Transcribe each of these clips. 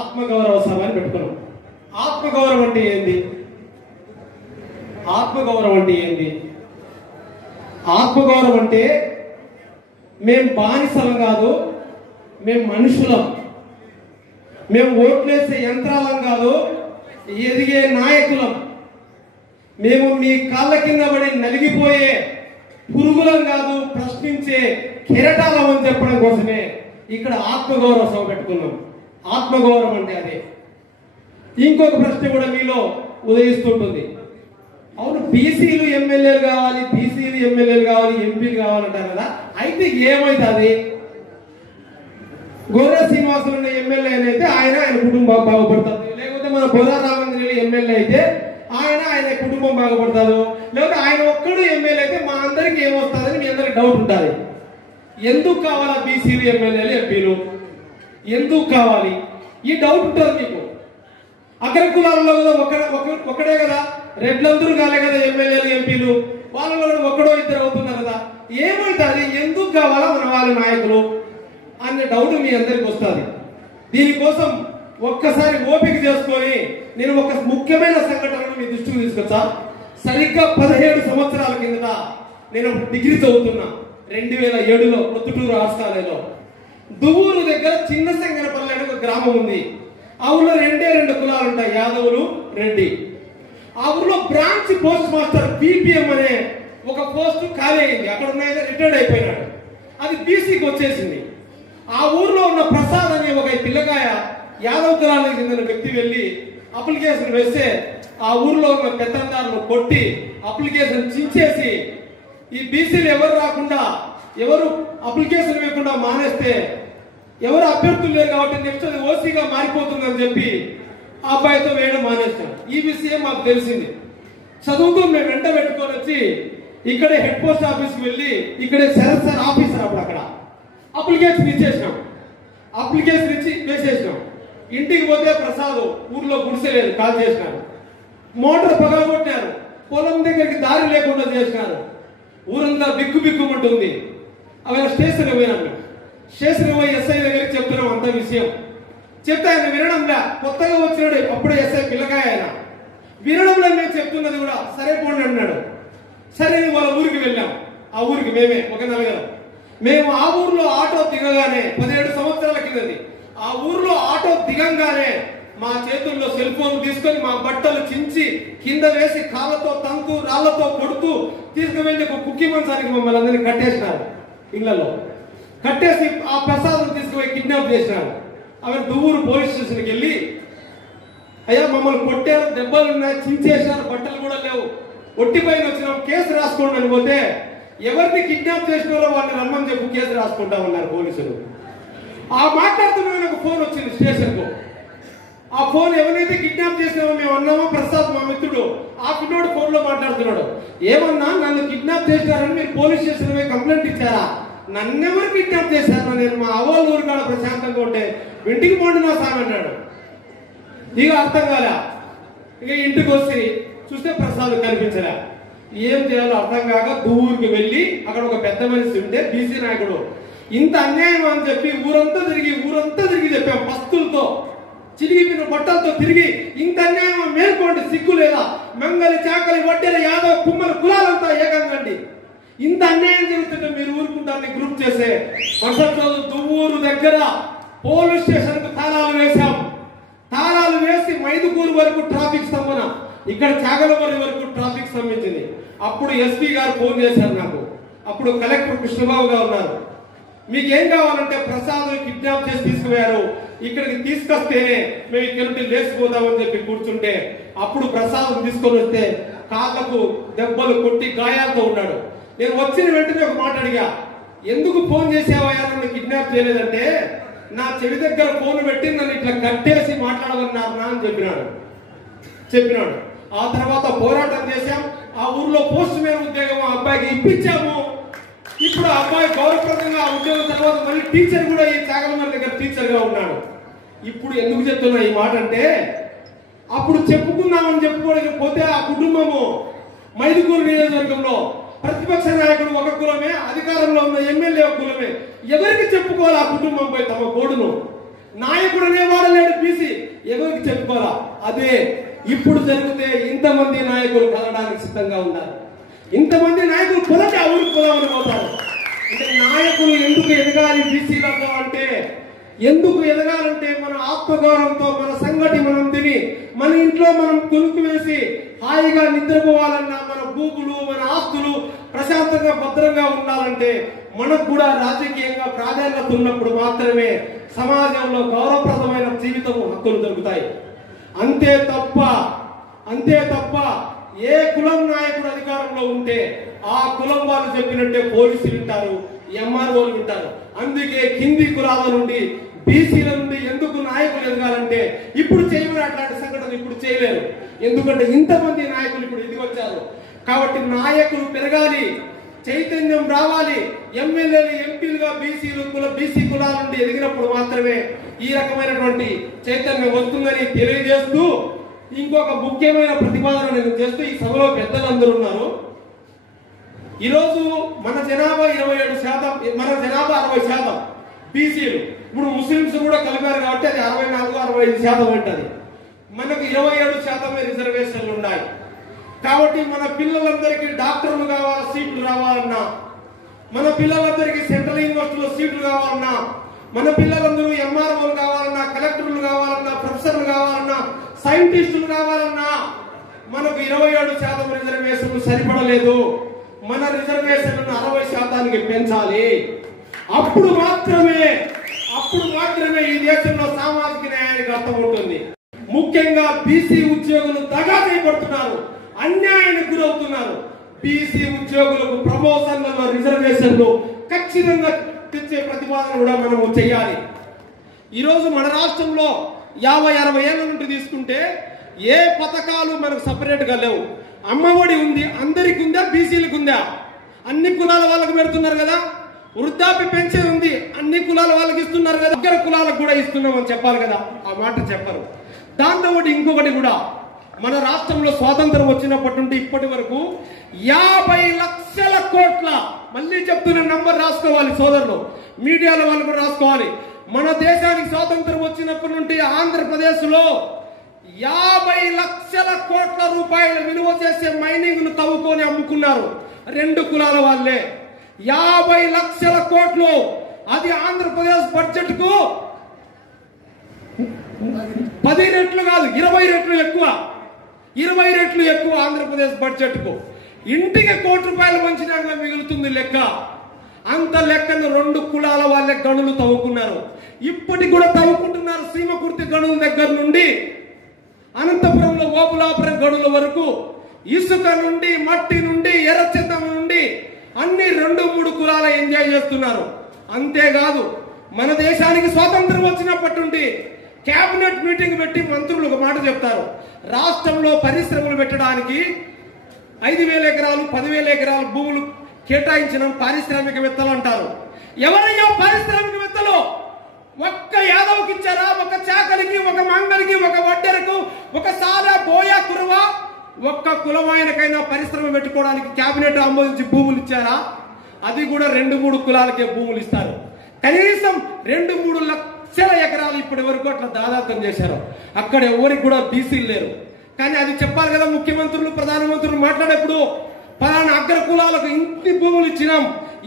ఆత్మగౌరవ సభ అని పెట్టుకున్నాం. ఆత్మగౌరవం అంటే ఏంది? ఆత్మగౌరవం అంటే ఏంది? ఆత్మగౌరవం అంటే మేం బానిసలం కాదు, మేము మనుషులం. మేము ఓట్లేసే యంత్రాలం కాదు, ఎదిగే నాయకులం. మేము మీ కాళ్ళ కింద పడి నలిగిపోయే పురుగులం కాదు, ప్రశ్నించే కెరటాలం అని చెప్పడం కోసమే ఇక్కడ ఆత్మగౌరవ సభ పెట్టుకున్నాం. ఆత్మగౌరవం అంటే అదే. ఇంకొక ప్రశ్న కూడా మీలో ఉదయిస్తుంటుంది. అవును, బీసీలు ఎమ్మెల్యేలు కావాలి, బీసీలు ఎమ్మెల్యేలు కావాలి, ఎంపీలు కావాలంటారు కదా, అయితే ఏమవుతుంది? గొర్రె శ్రీనివాసులు ఉన్న ఎమ్మెల్యే అయితే ఆయన కుటుంబం బాగుపడుతుంది, లేకపోతే మన బొర్రా రామంద్రి ఎమ్మెల్యే అయితే ఆయన కుటుంబం బాగుపడతారు, లేకపోతే ఆయన ఒక్కడు ఎమ్మెల్యే అయితే మా అందరికి ఏమొస్తుందని మీ అందరికి డౌట్ ఉంటుంది. ఎందుకు కావాలా బీసీలు ఎమ్మెల్యేలు ఎంపీలు? ఎందుకు కావాలి? ఈ డౌట్ ఉంటుంది మీకు. అగ్ర కులాలలో కదా ఒకడే కదా, రెడ్లందరూ కాలే కదా ఎమ్మెల్యేలు ఎంపీలు, వాళ్ళలో ఒక్కడో ఇద్దరు అవుతున్నారు కదా. ఏమవుతుంది? ఎందుకు కావాలా మన వాళ్ళ నాయకులు అనే డౌట్ మీ అందరికి వస్తుంది. దీనికోసం ఒక్కసారి ఓపిక చేసుకొని నేను ఒక ముఖ్యమైన సంఘటనను మీ దృష్టికి తీసుకొచ్చా. సరిగ్గా 17 సంవత్సరాల కిందట నేను డిగ్రీ చదువుతున్నా. 2007లో ప్రొద్దుటూరు ఆర్ట్స్ కాలేజీలో దువ్వూరు దగ్గర చిన్న సంగనపల్లి అనే ఒక గ్రామం ఉంది. ఆ ఊళ్ళో 2 కులాలు ఉంటాయి, యాదవులు, రెడ్డి. ఆ ఊర్లో బ్రాంచ్ పోస్ట్ మాస్టర్ పిపిఎం అనే ఒక పోస్ట్ ఖాళీ అయింది. అక్కడ ఉన్న రిటైర్డ్ అయిపోయినాడు. అది బీసీకి వచ్చేసింది. ఆ ఊర్లో ఉన్న ప్రసాద్ అనే ఒక పిల్లకాయ యాదవ్ కులానికి చెందిన వ్యక్తి వెళ్ళి అప్లికేషన్ వేస్తే ఆ ఊర్లో ఉన్న పెత్తందారులు కొట్టి అప్లికేషన్ చించేసి ఈ బీసీలు ఎవరు రాకుండా, ఎవరు అప్లికేషన్ వేయకుండా మానేస్తే ఎవరు అభ్యర్థులు లేరు కాబట్టి నెక్స్ట్ అది ఓసీగా మారిపోతుందని చెప్పి ఆ అబ్బాయితో వేయడం మానేస్తాం. ఈ విషయం మాకు తెలిసింది. చదువుతూ మేము వెంట పెట్టుకొని వచ్చి ఇక్కడే హెడ్ పోస్ట్ ఆఫీస్కి వెళ్ళి ఇక్కడే శరత్ సార్ ఆఫీసర్ అప్పుడు అక్కడ అప్లికేషన్ ఇచ్చేసినాం. అప్లికేషన్ ఇచ్చి వేసేసినాం. ఇంటికి పోతే ప్రసాద్ ఊర్లో గుడిసెలేదు, కాల్ చేసినారు. మోటార్ పగలగొట్టారు. పొలం దగ్గరికి దారి లేకుండా చేసినారు. ఊరంతా బిక్కుమంటుంది. అవి స్టేషన్ పోయినాం. స్టేషన్ పోయి ఎస్ఐ దగ్గరికి చెప్తున్నాం అంత విషయం. చెప్తే ఆయన వినడంలా, కొత్తగా వచ్చినాడు అప్పుడే ఎస్ఐ పిల్లకాయ ఆయన. వినడంలో మేము చెప్తున్నది కూడా సరే పోండి అన్నాడు. సరే వాళ్ళ ఊరికి వెళ్ళాం. ఆ ఊరికి మేమే ఒక నలుగురం. మేము ఆ ఊర్లో ఆటో దిగగానే 17 సంవత్సరాల కిందది, ఆ ఊర్లో ఆటో దిగంగానే మా చేతుల్లో సెల్ ఫోన్ తీసుకొని మా బట్టలు చించి కింద వేసి కాళ్ళతో తంతు రాళ్లతో కొడుతూ తీసుకువెళ్ళి ఒక కుక్కీ మంచానికి మమ్మల్ని అందరినీ కట్టేసినారు. ఇళ్లలో కట్టేసి ఆ ప్రసాదం తీసుకుపోయి కిడ్నాప్ చేసినారు. ఆమె దువ్వూరు పోలీస్ స్టేషన్కి వెళ్ళి, అయ్యా మమ్మల్ని కొట్టారు, దెబ్బలు ఉన్నాయి, చించేసినారు, బట్టలు కూడా లేవు, ఒట్టిపైన వచ్చినాం, కేసు రాసుకోండి అని పోతే ఎవరిని కిడ్నాప్ చేసినారో వాళ్ళని రమ్మని చెప్పి కేసు రాసుకుంటా ఉన్నారు పోలీసులు. ఆ మాట్లాడుతున్న నాకు ఫోన్ వచ్చింది స్టేషన్ కు. ఆ ఫోన్ ఎవరైతే కిడ్నాప్ చేసినామో మేము అన్నామో ప్రసాద్ మా మిత్రుడు, ఆ పిల్లోడు ఫోన్ లో మాట్లాడుతున్నాడు. ఏమన్నా నన్ను కిడ్నాప్ చేసినారని మీరు పోలీస్ స్టేషన్ మీద కంప్లైంట్ ఇచ్చారా? నన్నెవరు కిడ్నాప్ చేశారు? నేను మా అవ్వల ఊరు కాడ ప్రశాంతంగా ఉంటే ఇంటికి పోండి నా సార్ అన్నాడు. ఇక అర్థం కాలే. ఇక ఇంటికి వచ్చి చూస్తే ప్రసాద్ కనిపించలే. ఏం చేయాలో అర్థం కాక దువ్వూరికి వెళ్ళి అక్కడ ఒక పెద్ద మనిషి ఉంటే బీసీ నాయకుడు, ఇంత అన్యాయం అని చెప్పి ఊరంతా తిరిగి చెప్పాం. పస్తులతో చిరిగిపోయిన బట్టలతో తిరిగి, ఇంత అన్యాయం మేల్కోండి, సిగ్గు లేదా, మంగలి చాకలి వడ్డెల యాదవ్ కుమ్మరి కులాలంతా ఏకంగండి, ఇంత అన్యాయం జరుగుతుంటే మీరు ఊరుకుంటారని గ్రూప్ చేసే మరుసటి రోజు దువ్వూరు దగ్గర పోలీస్ స్టేషన్ కు తాళాలు వేశాం. తాళాలు వేసి మైదుకూరు వరకు ట్రాఫిక్ స్తంభన, ఇక్కడ చాగలమరి వరకు ట్రాఫిక్ స్తంభించింది. అప్పుడు ఎస్పీ గారు ఫోన్ చేశారు నాకు. అప్పుడు కలెక్టర్ కృష్ణబాబు గారు ఉన్నారు. మీకేం కావాలంటే ప్రసాద్ కిడ్నాప్ చేసి తీసుకుపోయారు, ఇక్కడికి తీసుకొస్తేనే మేము ఇక్కడ నుండి లేచిపోతామని చెప్పి కూర్చుంటే, అప్పుడు ప్రసాద్ తీసుకొని వస్తే కాళ్ళకు దెబ్బలు కొట్టి గాయాలతో ఉన్నాడు. నేను వచ్చిన వెంటనే ఒక మాట అడిగా, ఎందుకు ఫోన్ చేసావా, నన్ను కిడ్నాప్ చేయలేదంటే, నా చెవి దగ్గర ఫోన్ పెట్టి నన్ను ఇట్లా కట్టేసి మాట్లాడమన్నారు అని చెప్పినాడు. ఆ తర్వాత పోరాటం చేశాం. ఆ ఊర్లో పోస్ట్ మ్యాన్ ఉద్యోగం ఆ అబ్బాయికి ఇప్పించాము. ఇప్పుడు ఆ అబ్బాయి గౌరవప్రదంగా ఆ ఉద్యోగం తర్వాత మళ్ళీ టీచర్ కూడా ఈ చాగలమరి దగ్గర టీచర్ గా ఉన్నాడు. ఇప్పుడు ఎందుకు చెప్తున్నా ఈ మాట అంటే, అప్పుడు చెప్పుకున్నామని చెప్పుకోవడానికి పోతే ఆ కుటుంబము మైదుకూరు నియోజకవర్గంలో ప్రతిపక్ష నాయకుడు ఒక కులమే, అధికారంలో ఉన్న ఎమ్మెల్యే ఒక కులమే. ఎవరికి చెప్పుకోవాలి ఆ కుటుంబంపై తమ గోడును? నాయకుడు అనేవాడు లేడు బీసీ. ఎవరికి చెప్పుకోరా? అదే ఇప్పుడు జరిగితే ఇంతమంది నాయకులు కలవడానికి సిద్ధంగా ఉన్నారు. ఇంతమంది నాయకులు పొలటి ఆ ఊరికి పోదామని పోతారు. అంటే నాయకులు ఎందుకు ఎదగాలి బీసీలలో అంటే, ఎందుకు ఎదగాలంటే మన ఆత్మగౌరవంతో మన సంగటి మనం తిని మన ఇంట్లో మనం కొనుక్కు వేసి హాయిగా నిద్రపోవాలన్నా, మన భూములు మన ఆస్తులు ప్రశాంతంగా భద్రంగా ఉండాలంటే మనకు కూడా రాజకీయంగా ప్రాధాన్యత ఉన్నప్పుడు మాత్రమే సమాజంలో గౌరవప్రదమైన జీవితం హక్కులు దొరుకుతాయి. అంతే తప్ప ఏ కులం నాయకుడు అధికారంలో ఉంటే ఆ కులం వాళ్ళు చెప్పినట్టే పోలీసులు వింటారు, ఎంఆర్ఓలు వింటారు. అందుకే కింది కులాల నుండి బీసీల నుండి ఎందుకు నాయకులు ఎదగాలంటే ఇప్పుడు చేయమని అట్లాంటి సంఘటనలు ఇప్పుడు చేయలేరు. ఎందుకంటే ఇంతమంది నాయకులు ఇప్పుడు ఎదిగి వచ్చారు. కాబట్టి నాయకులు పెరగాలి, చైతన్యం రావాలి. ఎమ్మెల్యేలు ఎంపీలుగా బీసీ కులాల నుండి ఎదిగినప్పుడు మాత్రమే ఈ రకమైనటువంటి చైతన్యం వస్తుందని తెలియజేస్తూ ఇంకొక ముఖ్యమైన ప్రతిపాదన నేను చేస్తూ, ఈ సభలో పెద్దలందరూ ఉన్నారు. ఈరోజు మన జనాభా 27%, మన జనాభా 60% బీసీలు. ఇప్పుడు ముస్లింస్ కూడా కలిపారు కాబట్టి అది 64-65% ఉంటుంది. మనకు 27% రిజర్వేషన్లు ఉన్నాయి. కాబట్టి మన పిల్లలందరికీ డాక్టర్లు కావాలా, సీట్లు రావాలన్నా, మన పిల్లలందరికీ సెంట్రల్ యూనివర్సిటీలో సీట్లు కావాలన్నా, మన పిల్లలందరూ ఎంఆర్ఓలు కావాలన్నా, కలెక్టర్లు కావాలన్నా, ప్రొఫెసర్లు కావాలన్నా, సైంటిస్టులు కావాలన్నా మనకు 27% రిజర్వేషన్లు సరిపడలేదు. మన రిజర్వేషన్లను 60% పెంచాలి. అప్పుడు మాత్రమే ఈ దేశంలో సామాజిక న్యాయానికి అర్థం ఉంటుంది. ముఖ్యంగా బీసీ ఉద్యోగులు దగా చేయబడుతున్నారు, అన్యాయానికి గురవుతున్నారు. బీసీ ఉద్యోగులకు ప్రమోషన్లలో రిజర్వేషన్లు ఖచ్చితంగా తెచ్చే ప్రతిపాదన కూడా మనము చేయాలి. ఈరోజు మన రాష్ట్రంలో 50-60 ఏళ్ల నుండి తీసుకుంటే ఏ పథకాలు మనకు సపరేట్ గా లేవు. అమ్మఒడి ఉంది, అందరికి ఉందా? బీసీలకు ఉందా? అన్ని కులాల వాళ్ళకు పెడుతున్నారు కదా. వృద్ధాప్య పెన్షన్ ఉంది, అన్ని కులాల వాళ్ళకి ఇస్తున్నారు కదా. దగ్గర కులాలకు కూడా ఇస్తున్నామని చెప్పాలి కదా. ఆ మాట చెప్పరు. దాంతో ఇంకొకటి కూడా, మన రాష్ట్రంలో స్వాతంత్రం వచ్చినప్పటి నుండి ఇప్పటి వరకు 50 లక్షల కోట్ల, మళ్ళీ చెప్తున్న నంబర్ రాసుకోవాలి సోదరులు, మీడియాలో వాళ్ళు కూడా రాసుకోవాలి. మన దేశానికి స్వాతంత్రం వచ్చినప్పటి నుండి ఆంధ్రప్రదేశ్ లో 50 లక్షల కోట్ల రూపాయల విలువ చేసే మైనింగ్ ను తవ్వుకొని అమ్ముకున్నారు 2 కులాల వాళ్ళే. 50 లక్షల కోట్లు, అది ఆంధ్రప్రదేశ్ బడ్జెట్ కు 10 రెట్లు కాదు, 20 రెట్లు ఎక్కువ. 20 రెట్లు ఎక్కువ ఆంధ్రప్రదేశ్ బడ్జెట్ కు. ఇంటికి ₹1 మంచినీళ్ళ మిగులుతుంది లెక్క. అంత లెక్కను 2 కులాల వాళ్ళే గనులు తవ్వుకున్నారు. ఇప్పటికి కూడా తవ్వుకుంటున్నారు. సీమకుర్తి గనుల దగ్గర నుండి అనంతపురంలో ఓపులాపురం గనుల వరకు, ఇసుక నుండి, మట్టి నుండి, ఎర్రచందనం నుండి అన్ని 2-3 కులాల ఎంజాయ్ చేస్తున్నారు. అంతేకాదు, మన దేశానికి స్వాతంత్రం వచ్చినప్పటి నుండి కేబినెట్ మీటింగ్ పెట్టి మంత్రులు ఒక మాట చెప్తారు. రాష్ట్రంలో పరిశ్రమలు పెట్టడానికి 5,000 ఎకరాలు 10,000 ఎకరాల భూములు కేటాయించిన పారిశ్రామికవేత్తలు అంటారు. ఎవరయ్యా పారిశ్రామికవేత్తలు? ఒక్క యాదవ్కి ఇచ్చారా? ఒక చాకలికి, ఒక మంగలికి, ఒక వడ్డెరకు, ఒక సాదా బోయా కురువ, ఒక్క కులమాయనకైనా పరిశ్రమ పెట్టుకోవడానికి కేబినెట్ ఆమోదించి భూములు ఇచ్చారా? అది కూడా 2-3 కులాలకే భూములు ఇస్తారు. కనీసం 2-3 లక్షల ఎకరాలు ఇప్పటి వరకు అట్లా దాదాతం చేశారు. అక్కడ ఎవరికి కూడా బీసీలు లేరు. కానీ అది చెప్పాలి కదా ముఖ్యమంత్రులు, ప్రధానమంత్రులు మాట్లాడేప్పుడు, పలానా అగ్ర కులాలకు ఇంత భూములు ఇచ్చినాం,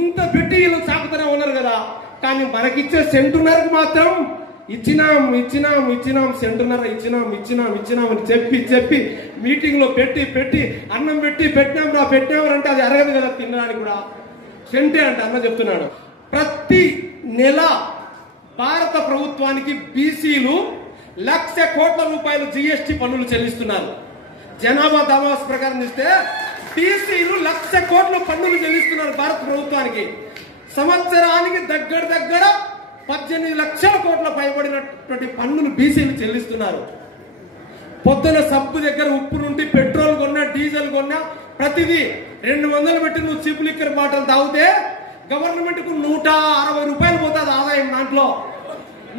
ఇంత పెట్టి వీళ్ళు సాగుతూనే ఉన్నారు కదా. కానీ మనకిచ్చే సెంటున్నరకు మాత్రం ఇచ్చినాం సెంటున్నర ఇచ్చినాం అని చెప్పి మీటింగ్ లో పెట్టి అన్నం పెట్టినాం అంటే అది అరగదు కదా తినడానికి కూడా. సెంటే అంటే అన్న చెప్తున్నాడు. ప్రతి నెల భారత ప్రభుత్వానికి బీసీలు ₹1,00,000 కోట్ల జీఎస్టీ పన్నులు చెల్లిస్తున్నారు. జనాభా దావాస్ ప్రకారం చూస్తే బీసీలు 1,00,000 కోట్ల పన్నులు చెల్లిస్తున్నారు భారత ప్రభుత్వానికి. సంవత్సరానికి దగ్గర 18 లక్షల కోట్ల పైబడినటువంటి పన్నులు బీసీలు చెల్లిస్తున్నారు. పొద్దున సబ్బు దగ్గర ఉప్పు నుండి పెట్రోల్ కొన్నా, డీజిల్ కొన్నా, ప్రతిదీ 200 పెట్టి నువ్వు చీప్ లిక్కర్ బాటిల్ తాగితే గవర్నమెంట్ కు ₹160 పోతుంది ఆదాయం. దాంట్లో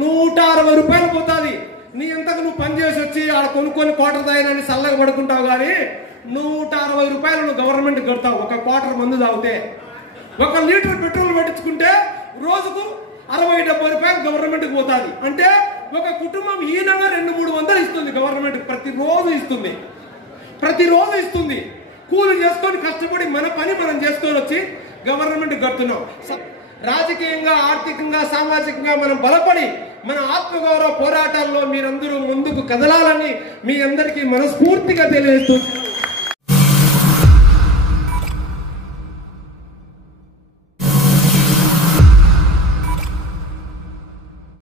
₹160 పోతుంది. నీ ఎంతకు నువ్వు పనిచేసి వచ్చి ఆడ కొనుక్కొని క్వార్టర్ తాగినని చల్లగా పడుకుంటావు. కానీ ₹160 నువ్వు గవర్నమెంట్ కడతావు ఒక క్వార్టర్ మందు తాగితే. 1 లీటర్ పెట్రోల్ పెట్టించుకుంటే రోజుకు 60-70 రూపాయలు గవర్నమెంట్కి పోతుంది. అంటే ఒక కుటుంబం ఈనంగా 200-300 ఇస్తుంది గవర్నమెంట్, ప్రతిరోజు ఇస్తుంది. కూలి చేసుకొని కష్టపడి మన పని మనం చేసుకొని వచ్చి గవర్నమెంట్ కడుతున్నాం. రాజకీయంగా, ఆర్థికంగా, సామాజికంగా మనం బలపడి మన ఆత్మగౌరవ పోరాటాల్లో మీరందరూ ముందుకు కదలాలని మీ అందరికీ మనస్ఫూర్తిగా తెలియజేస్తూ